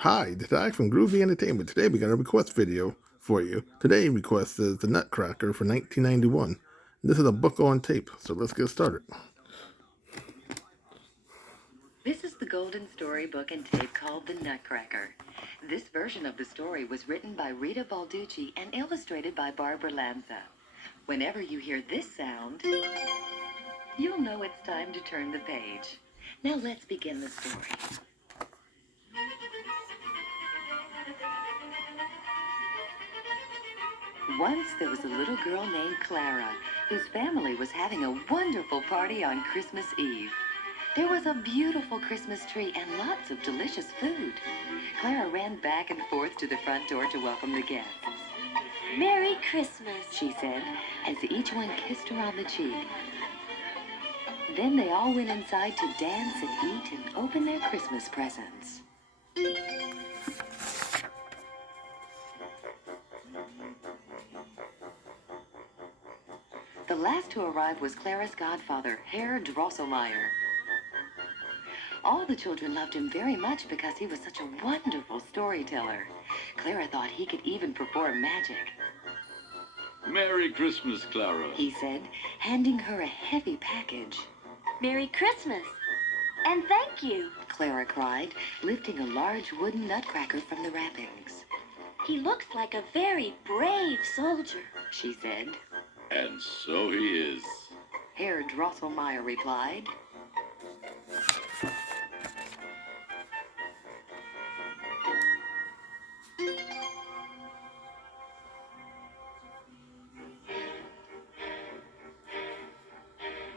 Hi, this is Alex from Groovy Entertainment. Today we got a request video for you. Today request is The Nutcracker for 1991. This is a book on tape, so let's get started. This is the golden story book and tape called The Nutcracker. This version of the story was written by Rita Balducci and illustrated by Barbara Lanza. Whenever you hear this sound, you'll know it's time to turn the page. Now let's begin the story. Once there was a little girl named Clara, whose family was having a wonderful party on Christmas Eve. There was a beautiful Christmas tree and lots of delicious food. Clara ran back and forth to the front door to welcome the guests. Merry Christmas, she said, as each one kissed her on the cheek. Then they all went inside to dance and eat and open their Christmas presents. The last to arrive was Clara's godfather, Herr Drosselmeyer. All the children loved him very much because he was such a wonderful storyteller. Clara thought he could even perform magic. Merry Christmas, Clara, he said, handing her a heavy package. Merry Christmas, and thank you, Clara cried, lifting a large wooden nutcracker from the wrappings. He looks like a very brave soldier, she said. And so he is, Herr Drosselmeyer replied.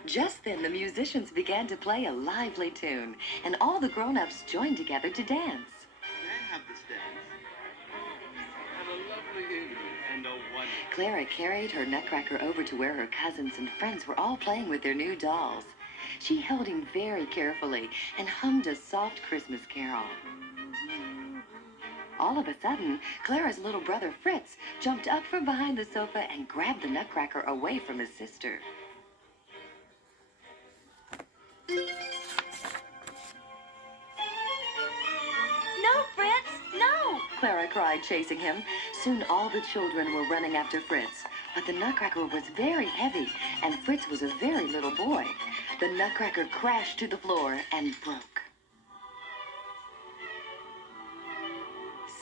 Just then, the musicians began to play a lively tune, and all the grown-ups joined together to dance. May I have this dance? Have a lovely evening and a wonderful... Clara carried her nutcracker over to where her cousins and friends were all playing with their new dolls. She held him very carefully and hummed a soft Christmas carol. All of a sudden, Clara's little brother Fritz jumped up from behind the sofa and grabbed the nutcracker away from his sister. No, Fritz, no! Clara cried, chasing him. Soon all the children were running after Fritz. But the nutcracker was very heavy, and Fritz was a very little boy. The nutcracker crashed to the floor and broke.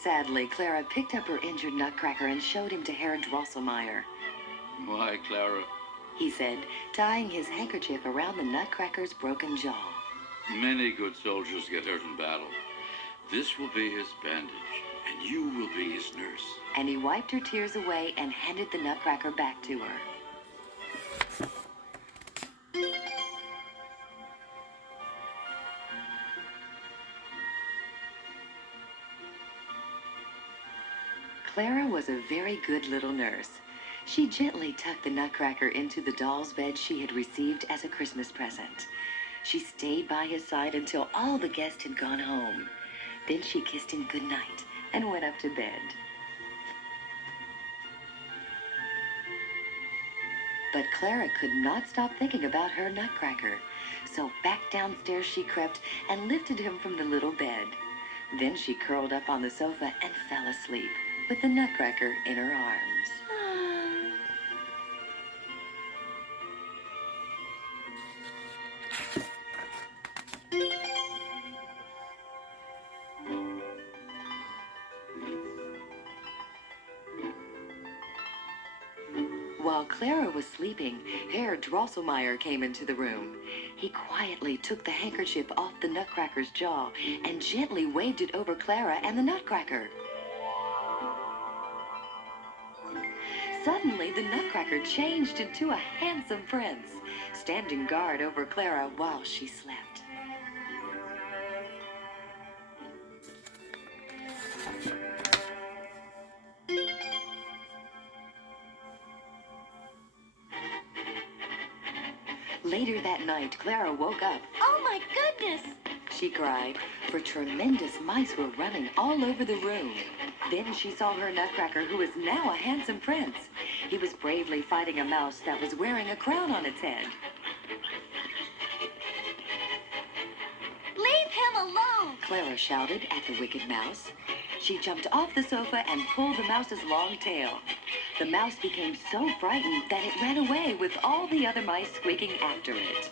Sadly, Clara picked up her injured nutcracker and showed him to Herr Drosselmeyer. Why, Clara, He said, tying his handkerchief around the nutcracker's broken jaw. many good soldiers get hurt in battle. This will be his bandage, and you will be his nurse. And he wiped her tears away and handed the nutcracker back to her. Clara was a very good little nurse. She gently tucked the nutcracker into the doll's bed she had received as a Christmas present. She stayed by his side until all the guests had gone home. Then she kissed him goodnight and went up to bed. But Clara could not stop thinking about her nutcracker. So back downstairs she crept and lifted him from the little bed. Then she curled up on the sofa and fell asleep with the nutcracker in her arms. While Clara was sleeping, Herr Drosselmeyer came into the room. He quietly took the handkerchief off the nutcracker's jaw and gently waved it over Clara and the nutcracker. Suddenly, the nutcracker changed into a handsome prince, standing guard over Clara while she slept. Later that night, Clara woke up. Oh my goodness! She cried, for tremendous mice were running all over the room. Then she saw her nutcracker, who was now a handsome prince. He was bravely fighting a mouse that was wearing a crown on its head. Leave him alone! Clara shouted at the wicked mouse. She jumped off the sofa and pulled the mouse's long tail. The mouse became so frightened that it ran away with all the other mice squeaking after it.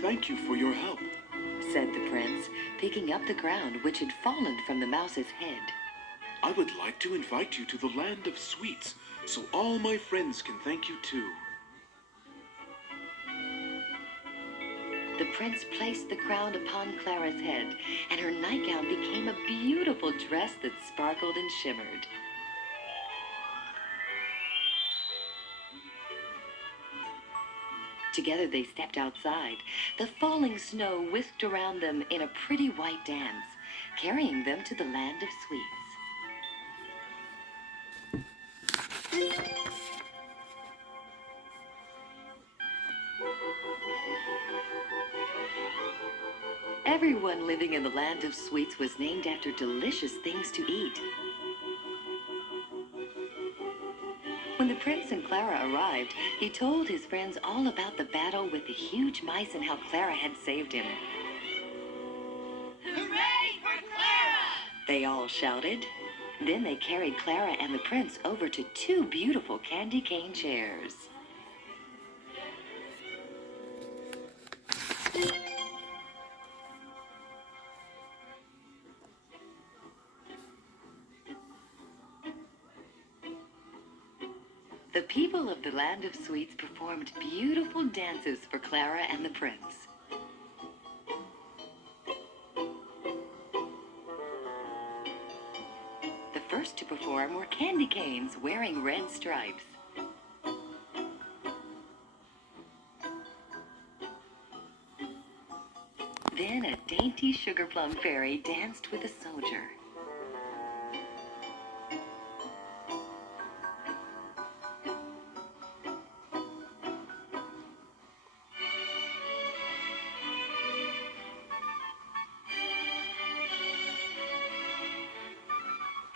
Thank you for your help. Said the prince, picking up the crown which had fallen from the mouse's head. I would like to invite you to the land of sweets, so all my friends can thank you too. The prince placed the crown upon Clara's head, and her nightgown became a beautiful dress that sparkled and shimmered. Together they stepped outside. The falling snow whisked around them in a pretty white dance, carrying them to the land of sweets. Everyone living in the land of sweets was named after delicious things to eat. When the prince and Clara arrived, he told his friends all about the battle with the huge mice and how Clara had saved him. Hooray for Clara! They all shouted. Then they carried Clara and the prince over to two beautiful candy cane chairs. The people of the land of sweets performed beautiful dances for Clara and the prince. The first to perform were candy canes wearing red stripes. Then a dainty sugar plum fairy danced with a soldier.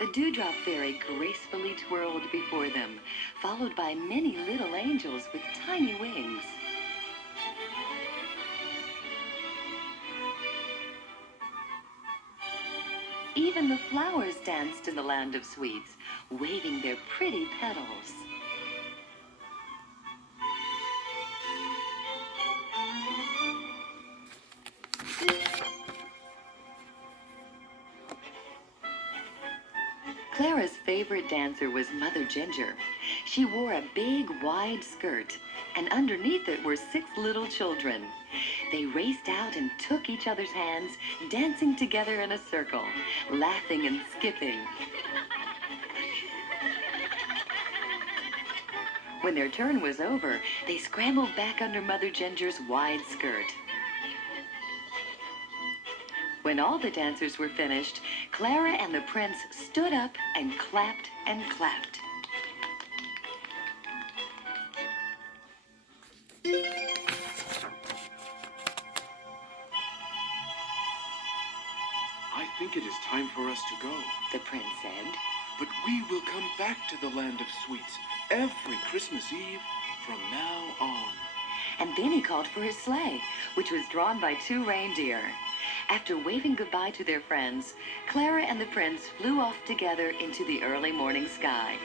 The dewdrop fairy gracefully twirled before them, followed by many little angels with tiny wings. Even the flowers danced in the land of sweets, waving their pretty petals. Clara's favorite dancer was Mother Ginger. She wore a big, wide skirt, and underneath it were 6 little children. They raced out and took each other's hands, dancing together in a circle, laughing and skipping. When their turn was over, they scrambled back under Mother Ginger's wide skirt. When all the dancers were finished, Clara and the prince stood up and clapped and clapped. I think it is time for us to go. The prince said. But we will come back to the land of sweets every Christmas Eve from now on. And then he called for his sleigh, which was drawn by 2 reindeer. After waving goodbye to their friends, Clara and the prince flew off together into the early morning sky,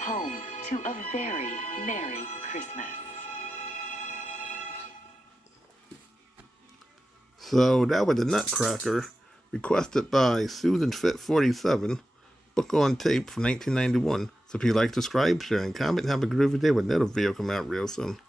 home to a very Merry Christmas. So that was the Nutcracker, requested by Susan Fit 47, book on tape from 1991. So if you like, subscribe, share, and comment, and have a groovy day with another video coming out real soon.